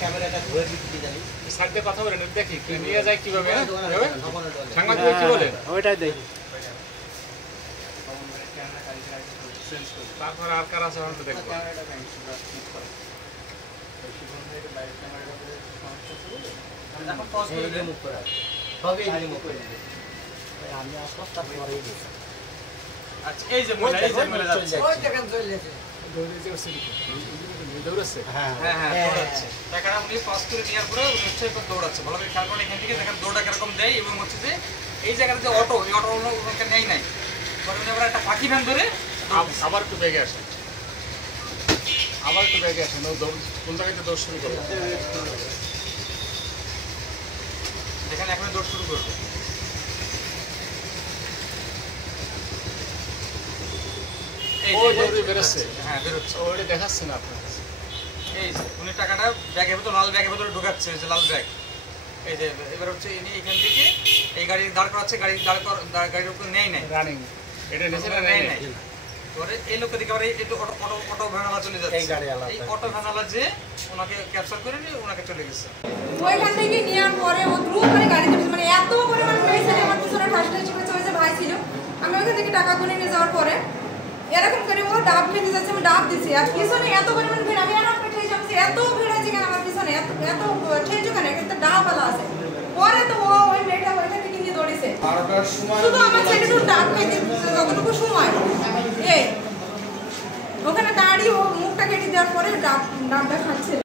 ক্যামেরাটা ঘুরে দিতে জানি সাইডে কথা বলেন দেখি কি নিয়ে যায় কিভাবে সাংবাদিক কি বলে ওইটাই দেখি তারপর আর কার আছে আমরা দেখব এখন পজ করে রিমুভ করা সবই রিমুভ করে আমি আসলে তার পরেই দিই আচ্ছা এই যে মোবাইল যাচ্ছে ওই দেখেন চলে যাচ্ছে দৌড়াচ্ছে হ্যাঁ দৌড়াচ্ছে টাকাটা উনি পাস করে নেওয়ার পরে উনি হচ্ছে দৌড়াচ্ছে ভালো করে খেয়াল করেন এখান থেকে দেখেন দৌড়টা কিরকম দেয় এবং হচ্ছে যে এই জায়গাতে যে অটো এই অটো ওনাকে নেই নাই পরে উনি আবার একটা পাখি ভ্যান ধরে আবার একটু বেগে আসে ও দৌড় কোন জায়গাতে দৌড় শুরু করবে দেখেন এখন দৌড় শুরু করবে বেরোচ্ছে হ্যাঁ বেরোচ্ছে ওটা দেখাচ্ছে না আপনার এই যে উনি টাকাটা ব্যাগের ভিতরে লাল ব্যাগের ভিতরে ঢোকাচ্ছে যে লাল ব্যাগ এই যে এবার হচ্ছে ইনি এখান থেকে এই গাড়ি দাঁড় করাচ্ছে গাড়ির উপর নেই নাই রানিং এটা নিচে নেই নাই পরে এই লোক দিকে আবার একটু অটো ভ্যানালা চলে যাচ্ছে এই অটো ভ্যানালা যে ওনাকে ক্যাপচার করে নিয়ে ওনাকে চলে গেছে ওইখান থেকে নেওয়ার পরে ও দ্রুত করে গাড়ি ধরছে মানে এত পরিমাণ পয়সা আমার পিছনে ঠাসঠাসি করে চলেছে ভাই ছিল আমি ওইখান থেকে টাকা গুনে নিয়ে যাওয়ার পরে এরকম করে ও ডাব নিতে যাচ্ছে আমি ডাব দিছি আর পিছনে এত পরিমাণ ভিড় আমি আর পেটে যাচ্ছি এত ভিড় আছে কেন আমার পিছনে এত ঠেলছো কেন একটা ডাবওয়ালা আছে পরে তো ও ওই মেয়েটা ওইখান থেকে নিয়ে দৌড়েছে শুধু আমার ছেলে তো ডাব খাইতে যতটুকু সময় এই ওখানে দাঁড়িয়ে ও মুখটা কেটে দেওয়ার পরে ডাবটা খাচ্ছিল